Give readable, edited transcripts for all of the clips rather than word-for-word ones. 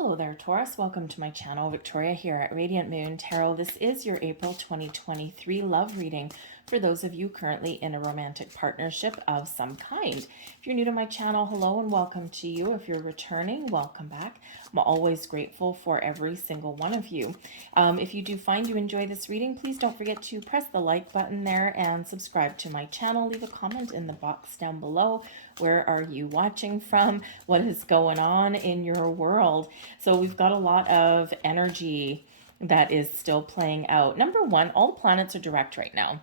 Hello there, Taurus. Welcome to my channel. Victoria here at Radiant Moon Tarot. This is your April 2023 love reading for those of you currently in a romantic partnership of some kind. If you're new to my channel, hello and welcome to you. If you're returning, welcome back. I'm always grateful for every single one of you. If you do find you enjoy this reading, please don't forget to press the like button there and subscribe to my channel. Leave a comment in the box down below. Where are you watching from? What is going on in your world? So we've got a lot of energy that is still playing out. Number one, all the planets are direct right now,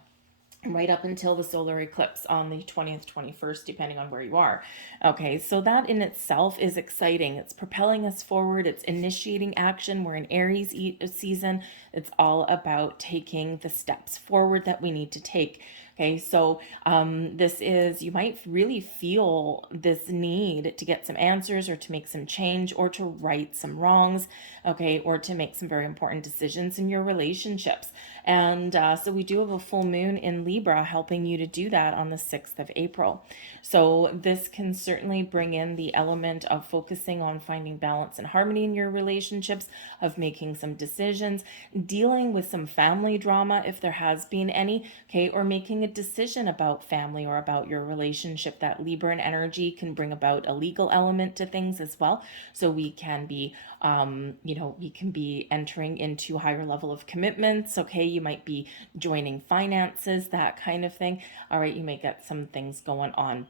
right up until the solar eclipse on the 20th, 21st, depending on where you are. Okay, so that in itself is exciting. It's propelling us forward. It's initiating action. We're in Aries season. It's all about taking the steps forward that we need to take. Okay, so this is, you might really feel this need to get some answers or to make some change or to right some wrongs, okay, or to make some very important decisions in your relationships. And so we do have a full moon in Libra helping you to do that on the 6th of April. So this can certainly bring in the element of focusing on finding balance and harmony in your relationships, of making some decisions, dealing with some family drama if there has been any, okay, or making a decision about family or about your relationship. That Libran energy can bring about a legal element to things as well. So we can be, we can be entering into higher level of commitments. Okay, you might be joining finances, that kind of thing. All right, you may get some things going on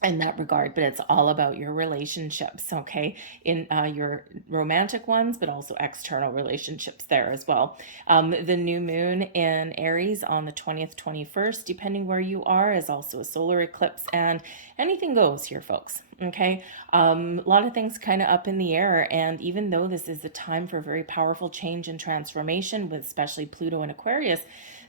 in that regard, but it's all about your relationships, okay, in your romantic ones, but also external relationships there as well. The new moon in Aries on the 20th, 21st, depending where you are, is also a solar eclipse, and anything goes here, folks. Okay, a lot of things kind of up in the air, and even though this is a time for very powerful change and transformation, with especially Pluto and Aquarius,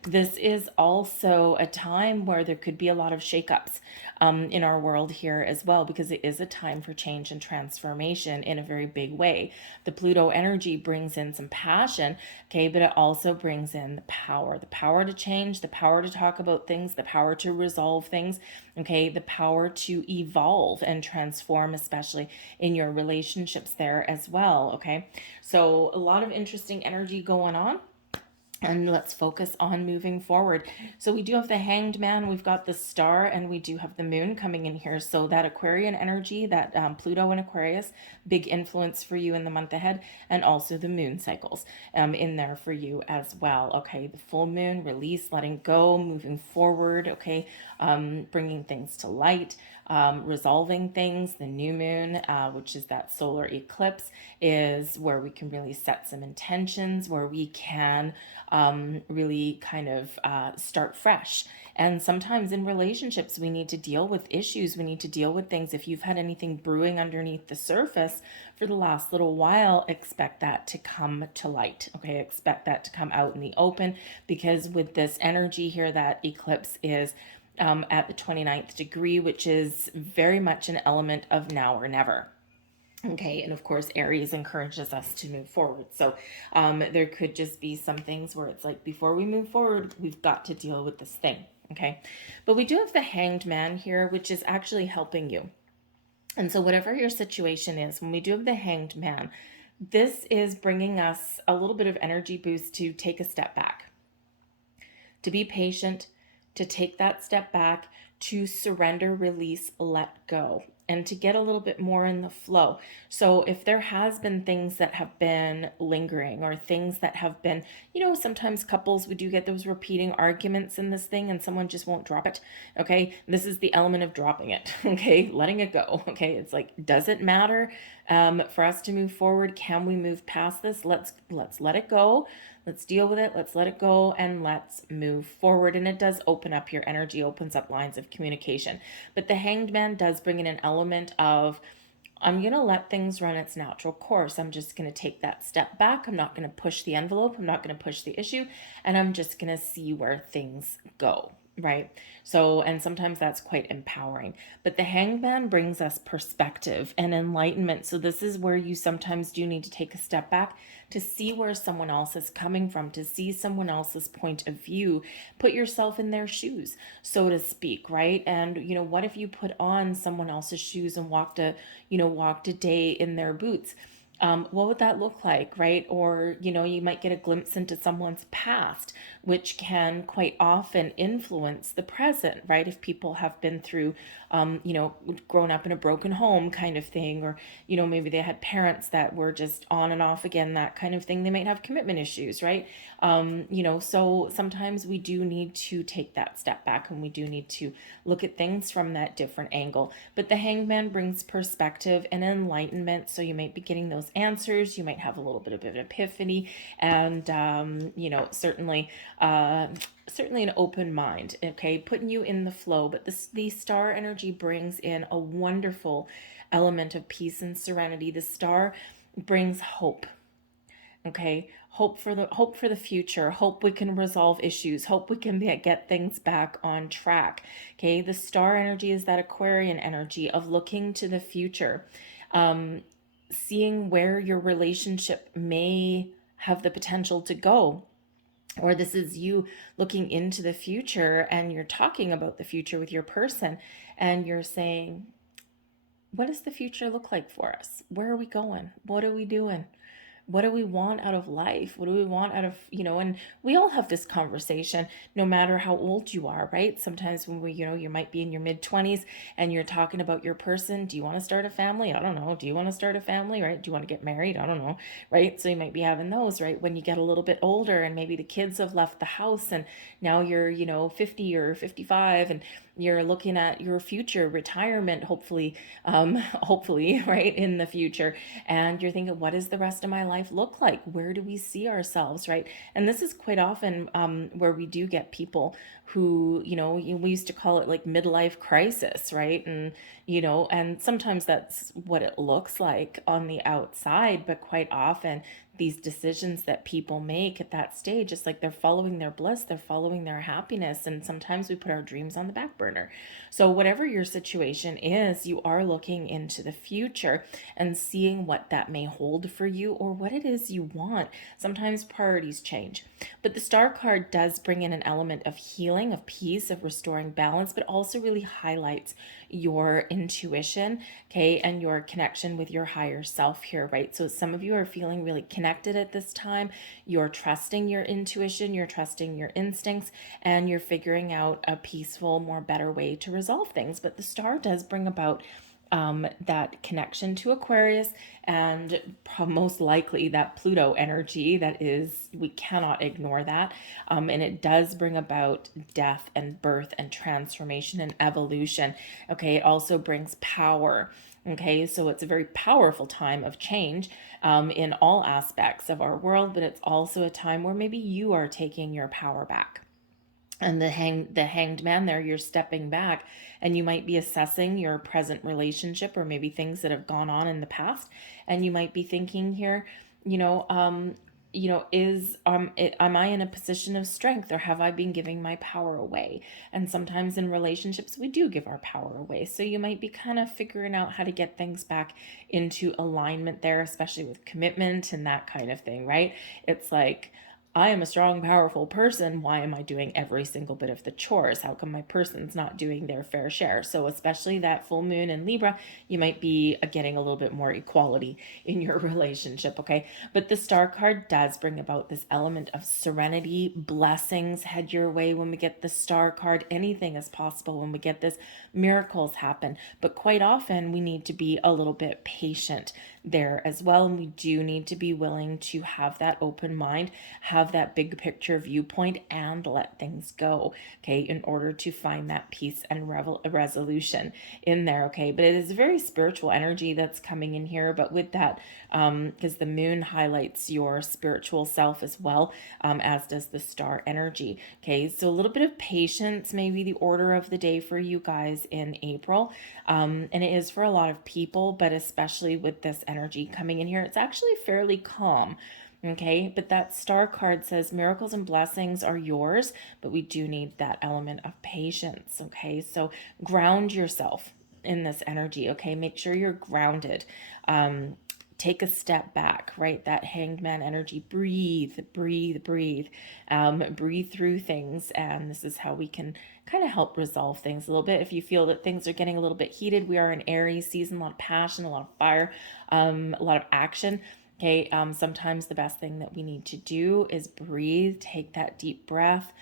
this is also a time where there could be a lot of shakeups in our world here as well, because it is a time for change and transformation in a very big way. The Pluto energy brings in some passion, okay, but it also brings in the power to change, the power to talk about things, the power to resolve things, okay, the power to evolve and transform, especially in your relationships there as well, okay. So a lot of interesting energy going on. And let's focus on moving forward. So we do have the Hanged Man, we've got the Star, and we do have the Moon coming in here. So that Aquarian energy, that Pluto and Aquarius, big influence for you in the month ahead, and also the moon cycles in there for you as well. Okay, the full moon, release, letting go, moving forward. Okay, bringing things to light, resolving things. The new moon, which is that solar eclipse, is where we can really set some intentions, where we can really kind of start fresh. And sometimes in relationships, we need to deal with issues. We need to deal with things. If you've had anything brewing underneath the surface for the last little while, expect that to come to light. Okay, expect that to come out in the open, because with this energy here, that eclipse is at the 29th degree, which is very much an element of now or never. Okay, and of course, Aries encourages us to move forward. So there could just be some things where it's like, before we move forward, we've got to deal with this thing. Okay, but we do have the Hanged Man here, which is actually helping you. And so whatever your situation is, when we do have the Hanged Man, this is bringing us a little bit of energy boost to take a step back, to be patient, to take that step back, to surrender, release, let go, and to get a little bit more in the flow. So if there has been things that have been lingering, or things that have been, sometimes couples, we do get those repeating arguments in this thing and someone just won't drop it. Okay, this is the element of dropping it. Okay, letting it go. Okay, it's like, does it matter for us to move forward? Can we move past this? Let's let it go. Let's deal with it. Let's let it go, and let's move forward. And it does open up your energy, opens up lines of communication. But the Hanged Man does bring in an element of, I'm going to let things run its natural course. I'm just going to take that step back. I'm not going to push the envelope. I'm not going to push the issue. And I'm just going to see where things go. Right? So, and sometimes that's quite empowering. But the Hanged Man brings us perspective and enlightenment. So this is where you sometimes do need to take a step back to see where someone else is coming from, to see someone else's point of view, put yourself in their shoes, so to speak, right? And, what if you put on someone else's shoes and walked a day in their boots? what would that look like, right? Or, you might get a glimpse into someone's past, which can quite often influence the present, right? If people have been through, grown up in a broken home kind of thing, or, maybe they had parents that were just on and off again, that kind of thing. They might have commitment issues, right? So sometimes we do need to take that step back, and we do need to look at things from that different angle. But the Hangman brings perspective and enlightenment. So you might be getting those answers. You might have a little bit of an epiphany, and certainly an open mind. Okay, putting you in the flow. But the star energy brings in a wonderful element of peace and serenity. The star brings hope. Okay, hope for the future, hope we can resolve issues, hope we can get things back on track. Okay, the star energy is that Aquarian energy of looking to the future, seeing where your relationship may have the potential to go. Or this is you looking into the future, and you're talking about the future with your person, and you're saying, what does the future look like for us? Where are we going? What are we doing? What do we want out of life? What do we want out of, and we all have this conversation no matter how old you are, right? Sometimes when you might be in your mid 20s and you're talking about your person. Do you want to start a family? I don't know. Do you want to start a family, right? Do you want to get married? I don't know, right? So you might be having those, right? When you get a little bit older and maybe the kids have left the house, and now you're, 50 or 55, and you're looking at your future retirement, hopefully, right, in the future. And you're thinking, what does the rest of my life look like? Where do we see ourselves, right? And this is quite often where we do get people who, we used to call it like midlife crisis, right? And sometimes that's what it looks like on the outside, but quite often these decisions that people make at that stage, it's like they're following their bliss, they're following their happiness, and sometimes we put our dreams on the back burner. So whatever your situation is, you are looking into the future and seeing what that may hold for you, or what it is you want. Sometimes priorities change, but the star card does bring in an element of healing, of peace, of restoring balance, but also really highlights your intuition, okay, and your connection with your higher self here, right? So some of you are feeling really connected at this time. You're trusting your intuition, you're trusting your instincts, and you're figuring out a peaceful, more better way to resolve things. But the star does bring about that connection to Aquarius, and most likely that Pluto energy that is, we cannot ignore that. And it does bring about death and birth and transformation and evolution. Okay, it also brings power. Okay, so it's a very powerful time of change in all aspects of our world, but it's also a time where maybe you are taking your power back. And the hanged man there, you're stepping back, and you might be assessing your present relationship, or maybe things that have gone on in the past, and you might be thinking here, am I in a position of strength, or have I been giving my power away? And sometimes in relationships we do give our power away, so you might be kind of figuring out how to get things back into alignment there, especially with commitment and that kind of thing, right? It's like, I am a strong, powerful person. Why am I doing every single bit of the chores? How come my person's not doing their fair share? So especially that full moon in Libra, you might be getting a little bit more equality in your relationship, okay? But the star card does bring about this element of serenity. Blessings head your way when we get the star card. Anything is possible when we get this. Miracles happen. But quite often we need to be a little bit patient there as well. And we do need to be willing to have that open mind, have that big picture viewpoint, and let things go, okay, in order to find that peace and resolution in there, okay? But it is a very spiritual energy that's coming in here, but with that, because the moon highlights your spiritual self as well, as does the star energy, okay? So a little bit of patience, maybe the order of the day for you guys in April, and it is for a lot of people, but especially with this energy coming in here, it's actually fairly calm. Okay, but that star card says miracles and blessings are yours, but we do need that element of patience. Okay, so ground yourself in this energy. Okay, make sure you're grounded. Take a step back, right? That hanged man energy. Breathe, breathe, breathe. Breathe through things, and this is how we can kind of help resolve things a little bit. If you feel that things are getting a little bit heated, we are in Aries season, a lot of passion, a lot of fire, a lot of action. Okay, sometimes the best thing that we need to do is breathe, take that deep breath,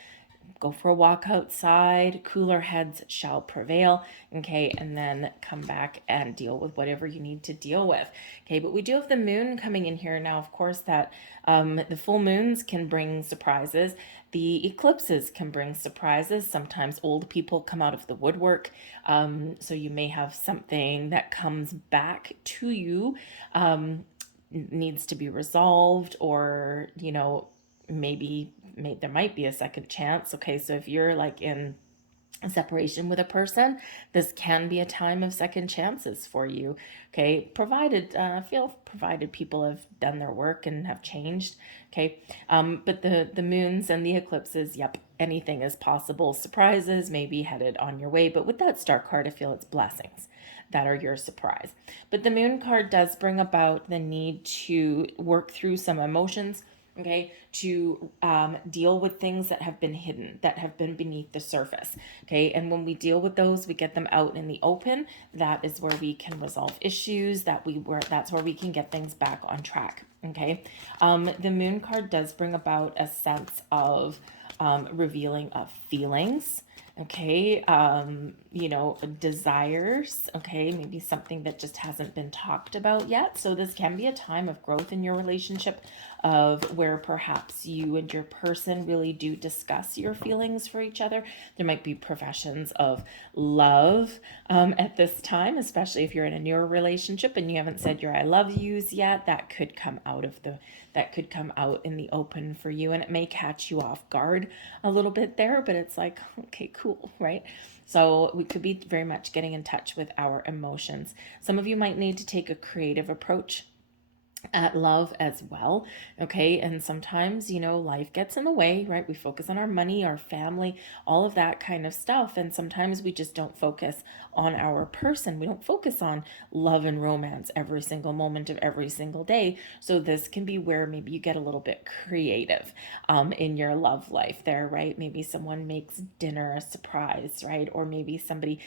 go for a walk outside, cooler heads shall prevail, okay, and then come back and deal with whatever you need to deal with, okay. But we do have the moon coming in here now, of course, that the full moons can bring surprises. The eclipses can bring surprises. Sometimes old people come out of the woodwork, so you may have something that comes back to you, needs to be resolved, or maybe there might be a second chance. Okay, so if you're like in a separation with a person, this can be a time of second chances for you. Okay, provided provided people have done their work and have changed. Okay, but the moons and the eclipses, yep, anything is possible. Surprises may be headed on your way, but with that star card, I feel it's blessings that are your surprise. But the moon card does bring about the need to work through some emotions, okay, to deal with things that have been hidden, that have been beneath the surface, okay. And when we deal with those, we get them out in the open. That is where we can resolve issues, that's where we can get things back on track, okay. The moon card does bring about a sense of revealing of feelings, okay, desires, okay, maybe something that just hasn't been talked about yet. So this can be a time of growth in your relationship, of where perhaps you and your person really do discuss your feelings for each other. There might be professions of love at this time, especially if you're in a newer relationship and you haven't said your I love yous yet. That could come out in the open for you, and it may catch you off guard a little bit there, but it's like, okay, cool, right? So we could be very much getting in touch with our emotions. Some of you might need to take a creative approach at love as well, okay. And sometimes life gets in the way, right? We focus on our money, our family, all of that kind of stuff, and sometimes we just don't focus on our person. We don't focus on love and romance every single moment of every single day. So this can be where maybe you get a little bit creative in your love life there, right? Maybe someone makes dinner a surprise, right? Or maybe somebody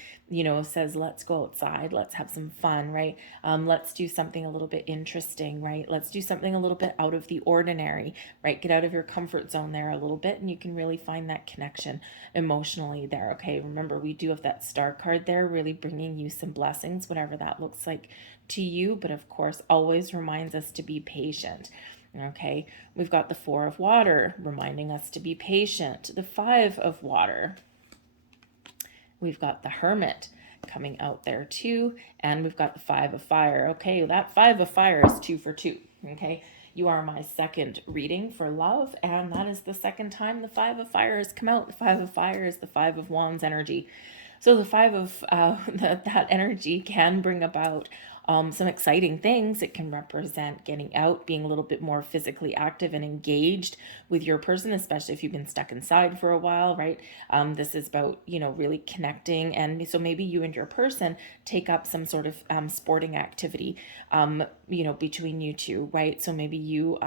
says, let's go outside, let's have some fun, right? Let's do something a little bit interesting, right? Let's do something a little bit out of the ordinary, right? Get out of your comfort zone there a little bit, and you can really find that connection emotionally there, okay? Remember, we do have that star card there, really bringing you some blessings, whatever that looks like to you, but of course, always reminds us to be patient. Okay, we've got the 4 of water reminding us to be patient, the 5 of water. We've got the Hermit coming out there too, and we've got the 5 of fire. Okay, that 5 of fire is 2 for 2. Okay, you are my second reading for love, and that is the second time the 5 of fire has come out. The 5 of fire is the 5 of wands energy. So the 5 of that energy can bring about some exciting things. It can represent getting out, being a little bit more physically active and engaged with your person, especially if you've been stuck inside for a while, right? This is about, really connecting. And so maybe you and your person take up some sort of sporting activity, between you two, right? So maybe you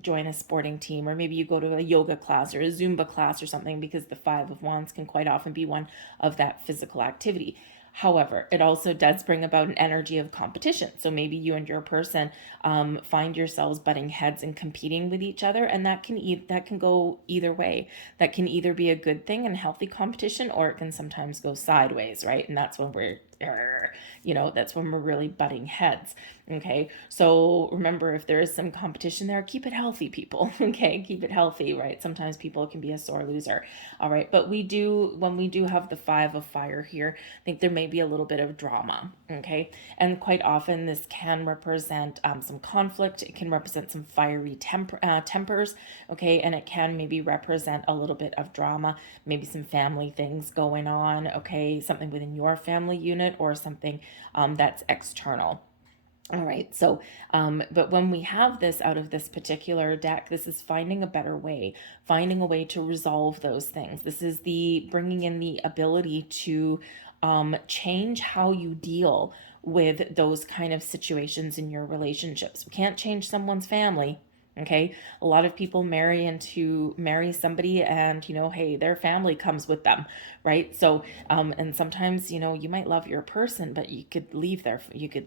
join a sporting team, or maybe you go to a yoga class or a Zumba class or something, because the 5 of wands can quite often be one of that physical activity. However, it also does bring about an energy of competition. So maybe you and your person find yourselves butting heads and competing with each other, and that can go either way. That can either be a good thing and healthy competition, or it can sometimes go sideways, right? And that's when that's when we're really butting heads. Okay, so remember, if there is some competition there, keep it healthy, people. Okay, keep it healthy, right? Sometimes people can be a sore loser. All right, but when we do have the 5 of fire here, I think there may be a little bit of drama. Okay, and quite often this can represent some conflict. It can represent some fiery tempers. Okay, and it can maybe represent a little bit of drama, maybe some family things going on. Okay, something within your family unit, or something that's external. All right, so, but when we have this out of this particular deck, this is finding a better way, finding a way to resolve those things. This is the bringing in the ability to change how you deal with those kind of situations in your relationships. We can't change someone's family, Okay. A lot of people marry somebody and, hey, their family comes with them, right? So, and sometimes, you might love your person, but you could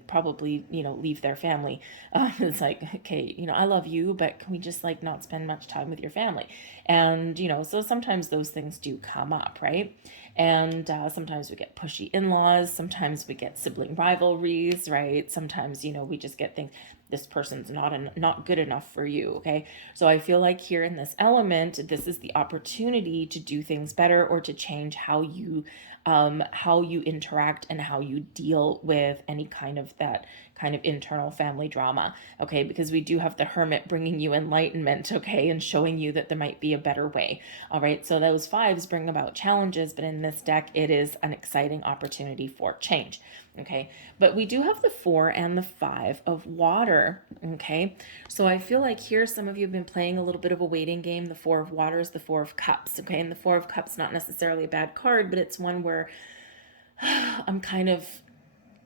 probably, leave their family. It's like, okay, I love you, but can we just like not spend much time with your family? And, so sometimes those things do come up, right? And sometimes we get pushy in-laws, sometimes we get sibling rivalries, right? Sometimes, we just get things, this person's not good enough for you, okay? So I feel like here in this element, this is the opportunity to do things better or to change how you interact and how you deal with any kind of that kind of internal family drama, okay? Because we do have the Hermit bringing you enlightenment, okay, and showing you that there might be a better way. All right, so those fives bring about challenges, but in this deck, it is an exciting opportunity for change. Okay, but we do have the 4 and the 5 of water. Okay, so I feel like here some of you have been playing a little bit of a waiting game. The 4 of water is the 4 of cups. Okay, and the 4 of cups, not necessarily a bad card, but it's one where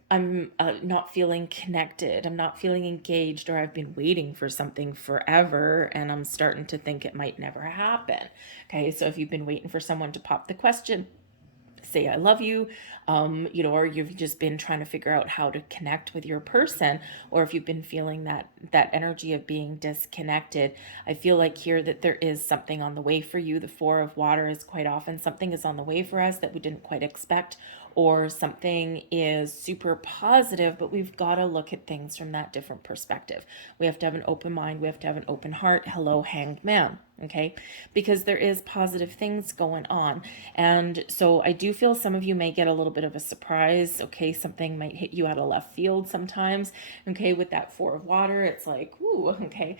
I'm not feeling connected. I'm not feeling engaged, or I've been waiting for something forever and I'm starting to think it might never happen. Okay, so if you've been waiting for someone to pop the question, say I love you, or you've just been trying to figure out how to connect with your person, or if you've been feeling that energy of being disconnected, I feel like here that there is something on the way for you. The 4 of water is quite often something is on the way for us that we didn't quite expect, or something is super positive, but we've got to look at things from that different perspective. We have to have an open mind. We have to have an open heart. Hello, Hanged Man. Okay, because there is positive things going on. And so I do feel some of you may get a little bit of a surprise. Okay, something might hit you out of left field sometimes. Okay, with that 4 of water, it's like, ooh, okay.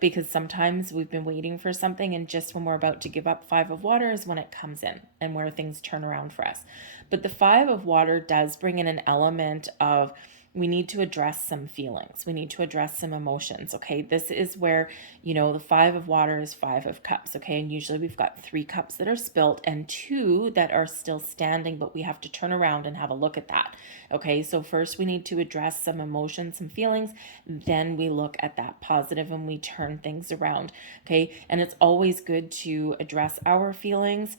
Because sometimes we've been waiting for something, and just when we're about to give up, 5 of water is when it comes in and where things turn around for us. But the 5 of water does bring in an element of, we need to address some feelings. We need to address some emotions. Okay. This is where, the 5 of water is 5 of cups. Okay. And usually we've got 3 cups that are spilt and 2 that are still standing, but we have to turn around and have a look at that. Okay. So first we need to address some emotions, some feelings. Then we look at that positive and we turn things around. Okay. And it's always good to address our feelings,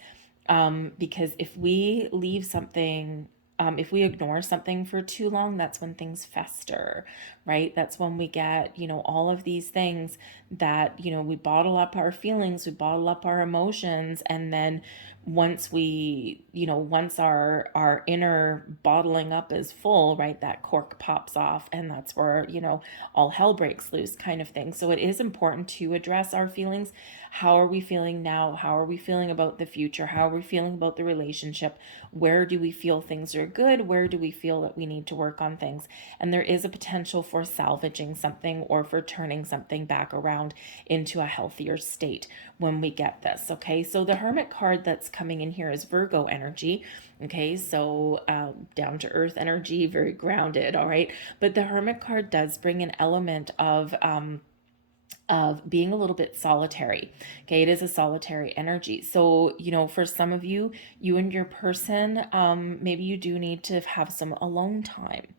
because if we leave something, if we ignore something for too long, that's when things fester, right? That's when we get, all of these things that, we bottle up our feelings, we bottle up our emotions. And then once once our inner bottling up is full, right, that cork pops off, and that's where, all hell breaks loose kind of thing. So it is important to address our feelings. How are we feeling now? How are we feeling about the future? How are we feeling about the relationship? Where do we feel things are good? Where do we feel that we need to work on things? And there is a potential for salvaging something or for turning something back around into a healthier state when we get this. Okay, so the Hermit card that's coming in here is Virgo energy. Okay, so down to earth energy, very grounded. All right, but the Hermit card does bring an element of being a little bit solitary. Okay, it is a solitary energy. So, for some of you, you and your person, maybe you do need to have some alone time.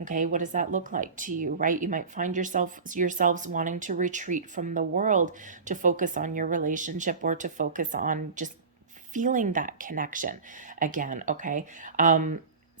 Okay, what does that look like to you, right? You might find yourselves wanting to retreat from the world to focus on your relationship or to focus on just feeling that connection again, okay?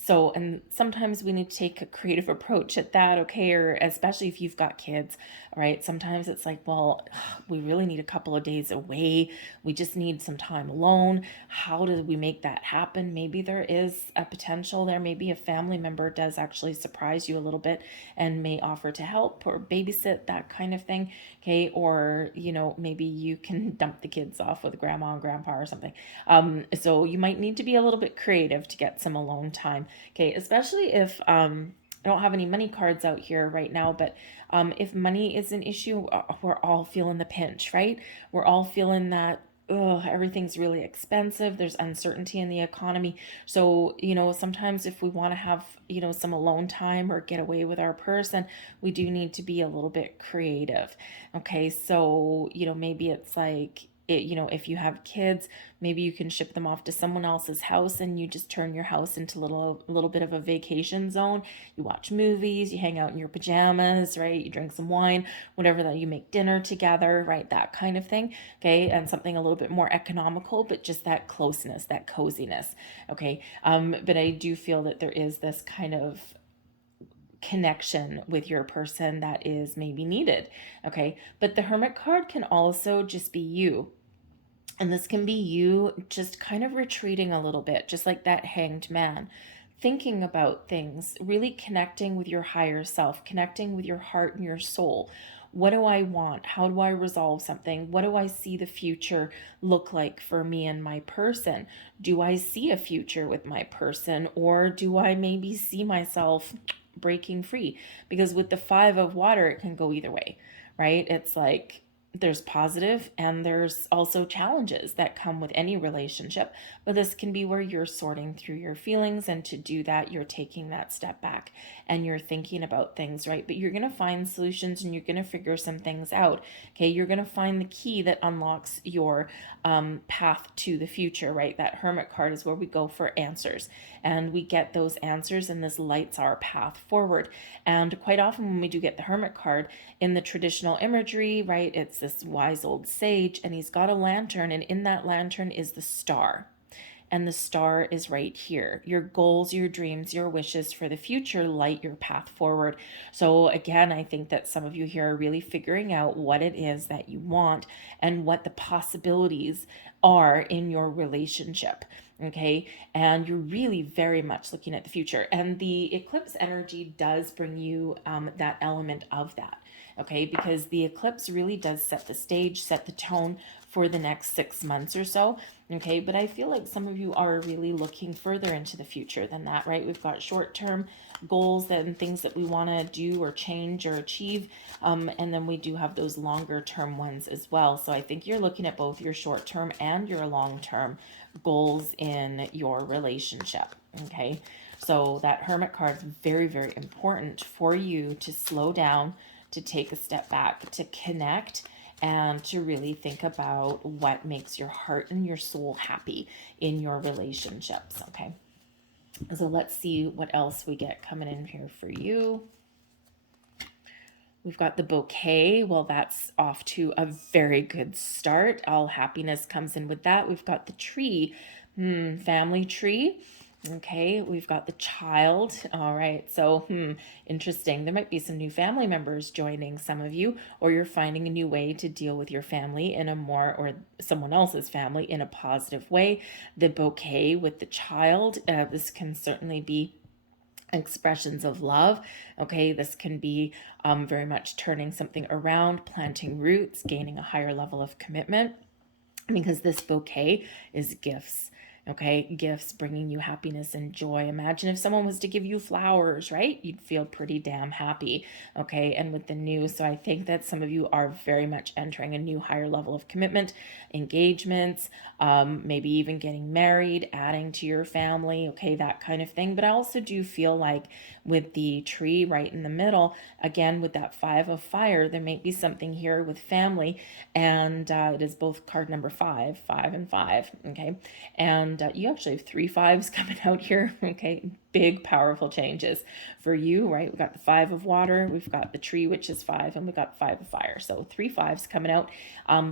So, and sometimes we need to take a creative approach at that, okay? Or especially if you've got kids, right? Sometimes it's like, well, we really need a couple of days away. We just need some time alone. How do we make that happen? Maybe there is a potential there. Maybe a family member does actually surprise you a little bit and may offer to help or babysit, that kind of thing, okay? Or, maybe you can dump the kids off with grandma and grandpa or something. So you might need to be a little bit creative to get some alone time. Okay, especially if I don't have any money cards out here right now, but if money is an issue, we're all feeling the pinch, right? We're all feeling that, everything's really expensive. There's uncertainty in the economy. So, sometimes if we want to have, some alone time or get away with our person, we do need to be a little bit creative. Okay, so, maybe it's like, if you have kids, maybe you can ship them off to someone else's house and you just turn your house into a little bit of a vacation zone. You watch movies, you hang out in your pajamas, right? You drink some wine, whatever that, you make dinner together, right? That kind of thing. Okay. And something a little bit more economical, but just that closeness, that coziness. Okay. But I do feel that there is this kind of connection with your person that is maybe needed. Okay. But the Hermit card can also just be you. And this can be you just kind of retreating a little bit, just like that Hanged Man, thinking about things, really connecting with your higher self, connecting with your heart and your soul. What do I want? How do I resolve something? What do I see the future look like for me and my person? Do I see a future with my person, or do I maybe see myself breaking free? Because with the 5 of water, it can go either way, right? It's like there's positive and there's also challenges that come with any relationship, but this can be where you're sorting through your feelings, and to do that you're taking that step back and you're thinking about things, right? But you're going to find solutions and you're going to figure some things out. Okay, you're going to find the key that unlocks your path to the future, right? That Hermit card is where we go for answers, and we get those answers, and this lights our path forward. And quite often when we do get the Hermit card in the traditional imagery, right, it's this wise old sage, and he's got a lantern, and in that lantern is the star. And the star is right here. Your goals, your dreams, your wishes for the future light your path forward. So again, I think that some of you here are really figuring out what it is that you want and what the possibilities are in your relationship. Okay. And you're really very much looking at the future. And the eclipse energy does bring you that element of that. Okay. Because the eclipse really does set the stage, set the tone for the next 6 months or so. Okay, but I feel like some of you are really looking further into the future than that, right? We've got short-term goals and things that we want to do or change or achieve, and then we do have those longer-term ones as well. So I think you're looking at both your short-term and your long-term goals in your relationship. Okay, so that Hermit card is very, very important for you to slow down, to take a step back, to connect, and to really think about what makes your heart and your soul happy in your relationships. Okay, so let's see what else we get coming in here for you. We've got the bouquet. Well, that's off to a very good start. All happiness comes in with that. We've got the tree, family tree. Okay, we've got the child. All right, so interesting. There might be some new family members joining some of you, or you're finding a new way to deal with your family in a more, or someone else's family in a positive way. The bouquet with the child, this can certainly be expressions of love. Okay, this can be very much turning something around, planting roots, gaining a higher level of commitment, because this bouquet is gifts. Okay, gifts bringing you happiness and joy. Imagine if someone was to give you flowers, right? You'd feel pretty damn happy. Okay, and with the new, so I think that some of you are very much entering a new higher level of commitment, engagements, maybe even getting married, adding to your family, okay, that kind of thing. But I also do feel like with the tree right in the middle, again, with that 5 of fire, there may be something here with family, and it is both card number 5, 5 and 5, okay? And you actually have 3 5s coming out here, okay? Big, powerful changes for you, right? We've got the 5 of water, we've got the tree, which is 5, and we've got 5 of fire. So 3 5s coming out.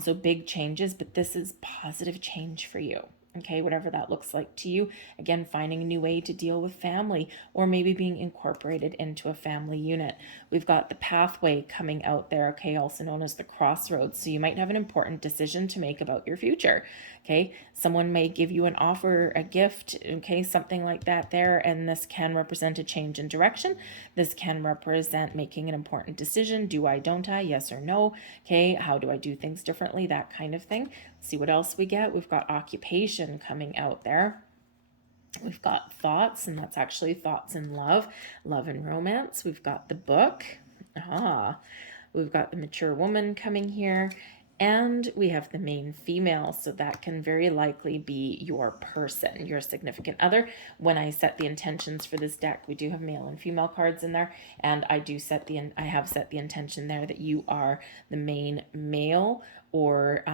So big changes, but this is positive change for you. Okay, whatever that looks like to you. Again, finding a new way to deal with family, or maybe being incorporated into a family unit. We've got the pathway coming out there, okay, also known as the crossroads. So you might have an important decision to make about your future. Okay, someone may give you an offer, a gift, okay, something like that there, and this can represent a change in direction. This can represent making an important decision. Do I, don't I, yes or no? Okay, how do I do things differently? That kind of thing. Let's see what else we get. We've got occupation coming out there. We've got thoughts, and that's actually thoughts in love, love and romance. We've got the book. We've got the mature woman coming here. And we have the main female, so that can very likely be your person, your significant other. When I set the intentions for this deck, we do have male and female cards in there, and I have set the intention there that you are the main male, or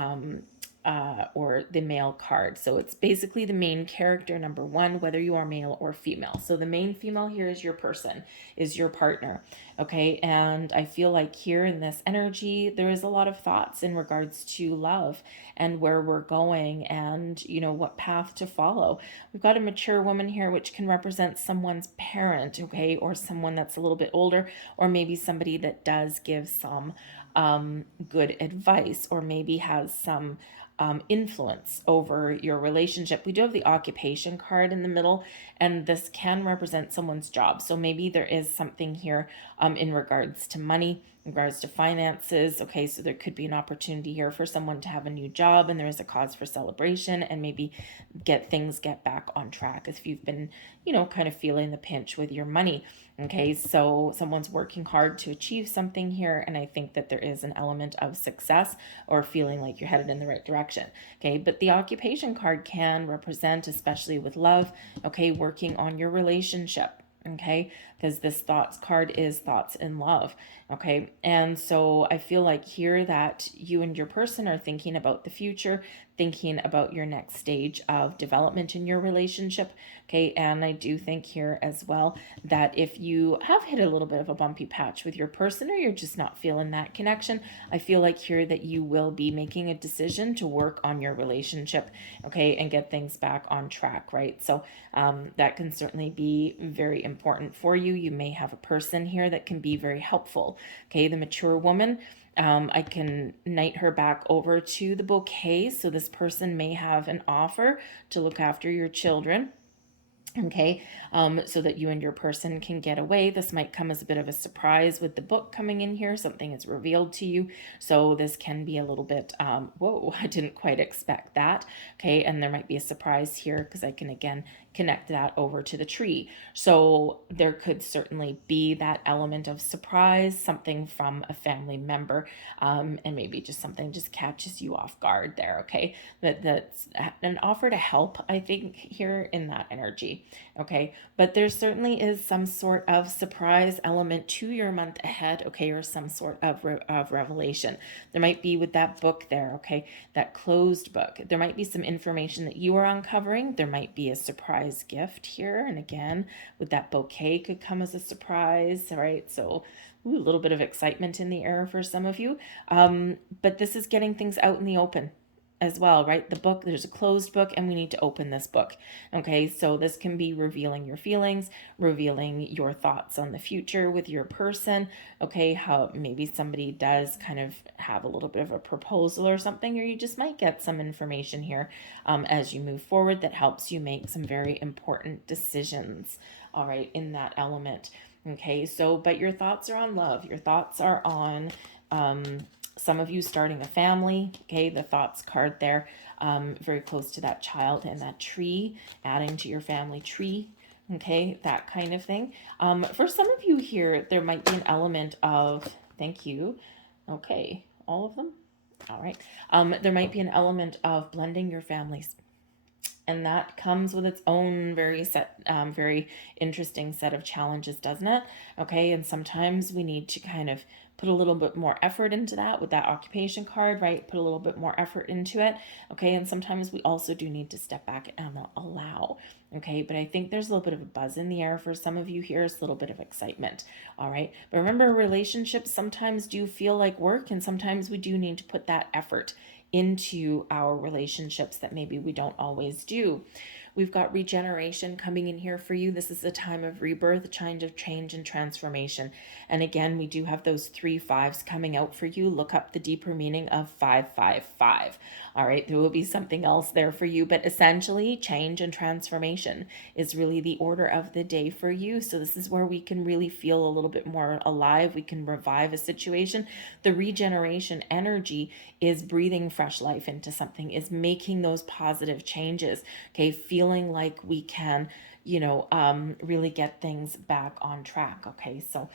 or the male card. So it's basically the main character, number one, whether you are male or female. So the main female here is your person, is your partner. Okay. And I feel like here in this energy, there is a lot of thoughts in regards to love and where we're going and, what path to follow. We've got a mature woman here, which can represent someone's parent, okay, or someone that's a little bit older, or maybe somebody that does give some good advice, or maybe has some influence over your relationship. We do have the occupation card in the middle, and this can represent someone's job. So maybe there is something here in regards to money, in regards to finances. Okay, so there could be an opportunity here for someone to have a new job, and there is a cause for celebration, and maybe get back on track if you've been, kind of feeling the pinch with your money. Okay, so someone's working hard to achieve something here, and I think that there is an element of success or feeling like you're headed in the right direction. Okay, but the occupation card can represent, especially with love, okay, working on your relationship. Okay, because this thoughts card is thoughts in love. Okay, and so I feel like here that you and your person are thinking about the future, thinking about your next stage of development in your relationship. Okay, and I do think here as well that if you have hit a little bit of a bumpy patch with your person, or you're just not feeling that connection, I feel like here that you will be making a decision to work on your relationship, okay, and get things back on track, right? So that can certainly be very important for you. You may have a person here that can be very helpful. Okay, the mature woman, I can knight her back over to the bouquet. So this person may have an offer to look after your children. Okay, so that you and your person can get away. This might come as a bit of a surprise with the book coming in here. Something is revealed to you. So this can be a little bit, whoa, I didn't quite expect that. Okay, and there might be a surprise here because I can again connect that over to the tree. So there could certainly be that element of surprise, something from a family member, and maybe just something just catches you off guard there. Okay, that's an offer to help, I think, here in that energy. Okay, but there certainly is some sort of surprise element to your month ahead, okay, or some sort of revelation. There might be with that book there, okay, that closed book. There might be some information that you are uncovering. There might be a surprise gift here, and again, with that bouquet could come as a surprise, right? So a little bit of excitement in the air for some of you, but this is getting things out in the open as well, right? The book, there's a closed book, and we need to open this book. Okay, so this can be revealing your feelings, revealing your thoughts on the future with your person. Okay, how maybe somebody does kind of have a little bit of a proposal or something, or you just might get some information here as you move forward that helps you make some very important decisions, all right, in that element. Okay, so, but your thoughts are on love. Your thoughts are on some of you starting a family. Okay, the thoughts card there, very close to that child and that tree, adding to your family tree. Okay, that kind of thing. For some of you here, there might be an element of, thank you. Okay, all of them. All right. There might be an element of blending your families. And that comes with its own very interesting set of challenges, doesn't it? Okay, and sometimes we need to kind of put a little bit more effort into that with that occupation card, right? Put a little bit more effort into it, okay? And sometimes we also do need to step back and allow, okay? But I think there's a little bit of a buzz in the air for some of you here. It's a little bit of excitement, all right? But remember, relationships sometimes do feel like work, and sometimes we do need to put that effort into our relationships that maybe we don't always do. We've got regeneration coming in here for you. This is a time of rebirth, a time of change and transformation. And again, we do have those 3 5s coming out for you. Look up the deeper meaning of 555. All right, there will be something else there for you, but essentially change and transformation is really the order of the day for you. So this is where we can really feel a little bit more alive. We can revive a situation. The regeneration energy is breathing fresh life into something, is making those positive changes, okay, feeling like we can, really get things back on track. Okay, so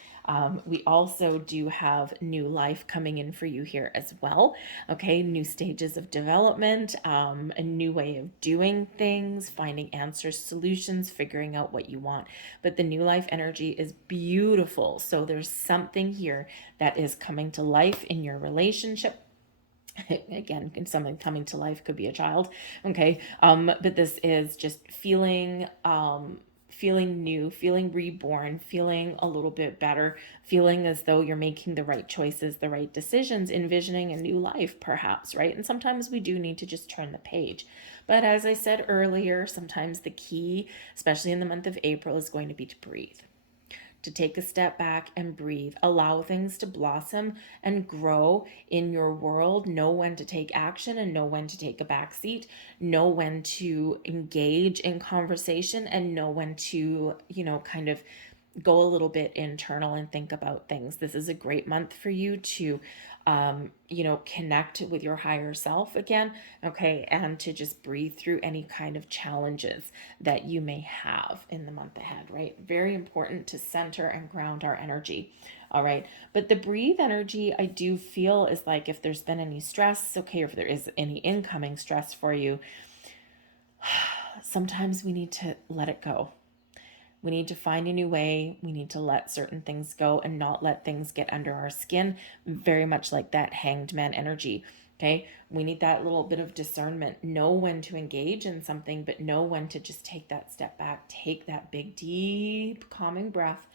we also do have new life coming in for you here as well. Okay, new stages of development, a new way of doing things, finding answers, solutions, figuring out what you want. But the new life energy is beautiful. So there's something here that is coming to life in your relationship. Again, something coming to life, could be a child. Okay. But this is just feeling, feeling new, feeling reborn, feeling a little bit better, feeling as though you're making the right choices, the right decisions, envisioning a new life, perhaps, right? And sometimes we do need to just turn the page. But as I said earlier, sometimes the key, especially in the month of April, is going to be to breathe, to take a step back and breathe, allow things to blossom and grow in your world, know when to take action and know when to take a back seat, know when to engage in conversation, and know when to, kind of go a little bit internal and think about things. This is a great month for you to, connect with your higher self again, okay, and to just breathe through any kind of challenges that you may have in the month ahead, right? Very important to center and ground our energy. All right. But the breathe energy, I do feel, is like if there's been any stress, okay, or if there is any incoming stress for you, sometimes we need to let it go. We need to find a new way. We need to let certain things go and not let things get under our skin, very much like that hanged man energy. Okay. We need that little bit of discernment. Know when to engage in something, but know when to just take that step back, take that big, deep, calming breath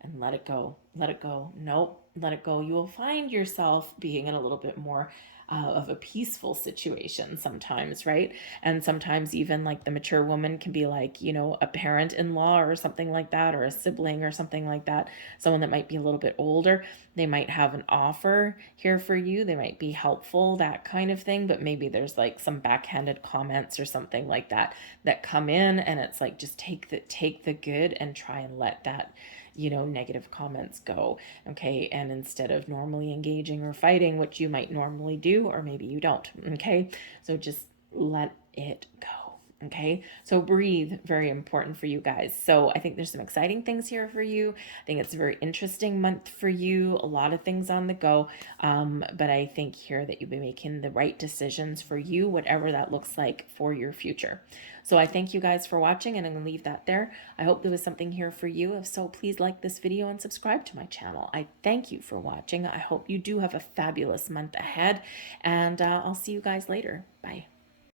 and let it go. Let it go. Nope, let it go. You will find yourself being in a little bit more of a peaceful situation sometimes, right? And sometimes even like the mature woman can be like, a parent in law or something like that, or a sibling or something like that, someone that might be a little bit older. They might have an offer here for you. They might be helpful, that kind of thing. But maybe there's like some backhanded comments or something like that that come in, and it's like, just take the good and try and let that negative comments go. Okay. And instead of normally engaging or fighting, which you might normally do, or maybe you don't. Okay. So just let it go. Okay. So breathe, very important for you guys. So I think there's some exciting things here for you. I think it's a very interesting month for you. A lot of things on the go. But I think here that you'll be making the right decisions for you, whatever that looks like for your future. So I thank you guys for watching, and I'm going to leave that there. I hope there was something here for you. If so, please like this video and subscribe to my channel. I thank you for watching. I hope you do have a fabulous month ahead, and I'll see you guys later. Bye.